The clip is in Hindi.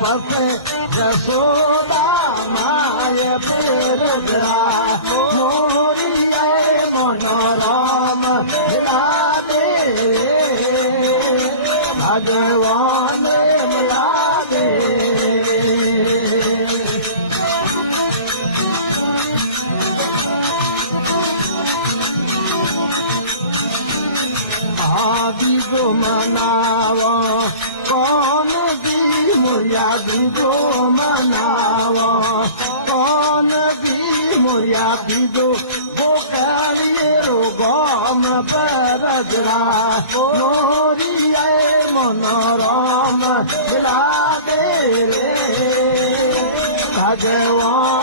पसे जसोदा माय पेरजरा मोरी मनोरम मिलादे भगवान मिलादे आदि गो मनावा कौन दी मुरिया दीदो मनावा कौन दी मुरिया दीदो वो करिए गम परजरा मोरी मनोरम मिला दे रे भगवान